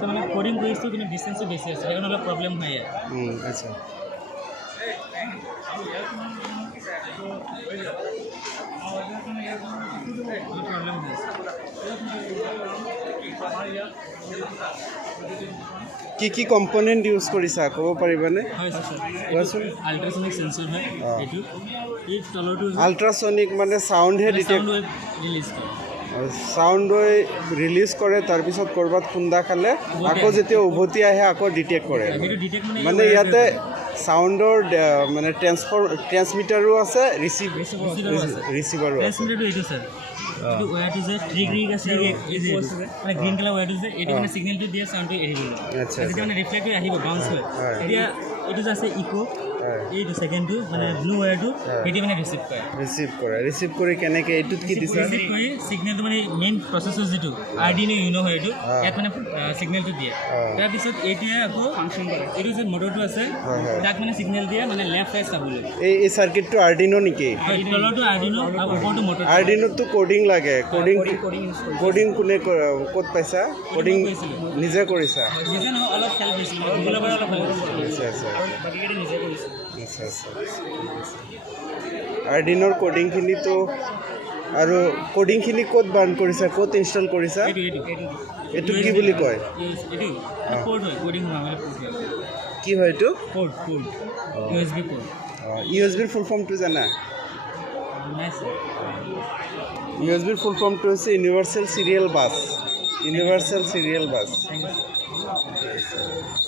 so মানে coding কৰিছোঁ কিন্তু ডিষ্টেঞ্চটো বেছি আছে সেইকাৰণে অলপ প্ৰব্লেম হয় ইয়াত আচ্ছা প্ৰব্লেম হয় কি কম্পোনেণ্ট ইউজ কৰিছা ক'ব পাৰিবানে হয় স্যাৰ কোৱাচোন আল্ট্ৰাছনিক সেন্সৰ হয় এইটো এই তলৰটো আল্ট্ৰাছনিক মানে চাউণ্ডহে ডিটেক্ট সাউণ্ড ৱেভ ৰিলিজ কৰে চাউণ্ড ৰিলিজ কৰে তাৰপিছত ক'ৰবাত খুন্দা খালে আকৌ যেতিয়া উভতি আহে আকৌ ডিটেক্ট কৰে সেইটো ডিটেক্ট মানে ইয়াতে চাউণ্ডৰ মানে ট্ৰেন্সমিটাৰো আছে ৰিচিভাৰো আছে ট্ৰেন্সমিটাৰটো এইটো স্যাৰ এইটো ৱায়াৰটো যে ট্ৰিগ্ৰিক আছে মানে গ্ৰীণ কালাৰ ৱায়াৰটো যে এইটো মানে সিগনেলটো দিয়ে চাউণ্ডটো এৰি দিব আচ্ছা যেতিয়া মানে ৰিফ্লেক্ট হৈ আহিব বাউন্স হয় এতিয়া এইটো যে আছে ইকো এইটো সেকেন্ডটো মানে ব্লু ৱায়াৰটো সেইটো মানে ৰিচিভ কৰি কেনেকৈ এইটোত কি দিছা ৰিচিভ কৰি সিগনেলটো মানে মেইন প্ৰচেছৰ যিটো আৰ্ডিনো ইউনো হয় এইটো ইয়াত মানে সিগনেলটো দিয়ে তাৰপিছত এইটোৱে আকৌ ফাংচন কৰে এইটো যে মটৰটো আছে তাক মানে সিগনেল দিয়ে মানে লেফ্ট ৰাইট চাবলৈ এই চাৰ্কিটটো আৰ্ডিনো নেকি তলৰটো আৰ্ডিনো আৰু ওপৰটো মটৰ আৰ্ডিনোটো কোডিং লাগে কোডিং কোনে ক'ত পাইছা কোডিং নিজে কৰিছা নিজে নহয় অলপ খেল কৰিছিলোঁ গুগলৰ পৰা অলপ হেল্প কৰিছিলোঁ আচ্ছা বাকীকেইটা নিজে কৰিছোঁ আচ্ছা আৰ্ডিনোৰ কোডিংখিনিতো আৰু কোডিংখিনি ক'ত বাৰ্ণ কৰিছা ক'ত ইনষ্টল কৰিছা এইটো কি বুলি কয় এইটো পোৰ্ট হয় কোডিং সোমাবলৈ পোৰ্ট হয় কি হয় এইটো পোৰ্ট USB পোৰ্ট ইউএছবিৰ ফুল ফৰ্মটো জানা নাই স্যাৰ ইউএছবিৰ ফুল ফৰ্মটো হৈছে ইউনিভাৰ্চেল চিৰিয়েল বাছ